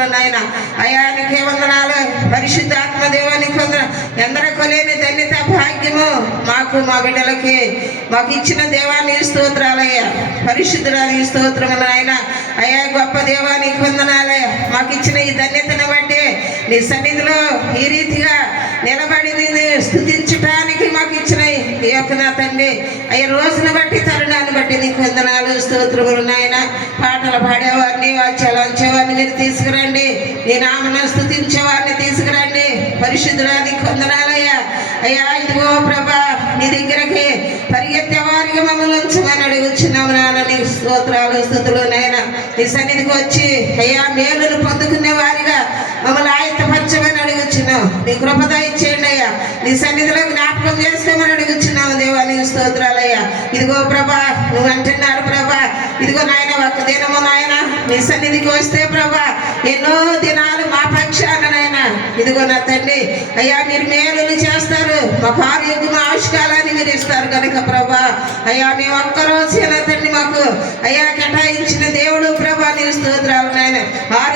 స్తోత్రములు నాయన. అయ్యా నీకే వందనాలు. పరిశుద్ధాత్మ దేవానికి వందన. ఎందరికో లేని ధన్యత భాగ్యము మాకు మా బిడ్డలకి మాకు ఇచ్చిన దేవానికి స్తోత్రాలయ్యా. పరిశుద్ధురానికి స్తోత్రములు నాయన. అయ్యా గొప్ప దేవానికి వందనాలయ్యా. మాకు ఇచ్చిన ఈ ధన్యతను బట్టి నీ సన్నిధిలో ఈ రీతిగా నిలబడి నేను స్తుతించడానికి మాకు ఇచ్చిన ఈ యొక్క నా తండ్రి అయ్యా రోజును బట్టి తరుణాన్ని బట్టి నీకు వందనాలు స్తోత్రములు నాయన. పాటలు పాడేవారిని వాక్యాలు అంచేవారిని మీరు తీసుకురండి. నీ నామను స్తుతించేవారిని తీసుకురండి. పరిశుద్ధురానికి వందనాలయ్యా. అయ్యా ఇదిగో ప్రభా నీ దగ్గరకి పరిగెత్తే వారికి మమ్మల్ని ఉంచమని అడుగుచున్నాము నాన్న. నీ స్తోత్రాలు స్తుతులు నాయన. నీ సన్నిధికి వచ్చి అయ్యా మేలును పొందుకునే వారిగా మమ్మల్ని ఆయత్తపరచమని అడుగుచున్నావు. నీ కృపద ఇచ్చేయండి అయ్యా. నీ సన్నిధిలో జ్ఞాపకం చేసుకోమని అడుగుచున్నావు దేవా. నీ స్తోత్రాలయ్యా. ఇదిగో ప్రభా నువ్వు అంటున్నారు ప్రభా. ఇదిగో నాయన ఒక్క దినము నాయన నీ సన్నిధికి వస్తే ప్రభా ఎన్నో దినాలు మా పక్షాన నాయన ఇదిగో నా తండ్రి అయ్యా మీరు మేలులు చేస్తారు. మాకు ఆరోగ్యం ఆవిష్కారాన్ని మీరు ఇస్తారు కనుక ప్రభా అయ్యా మేము ఒక్కరోజు నా తండ్రి మాకు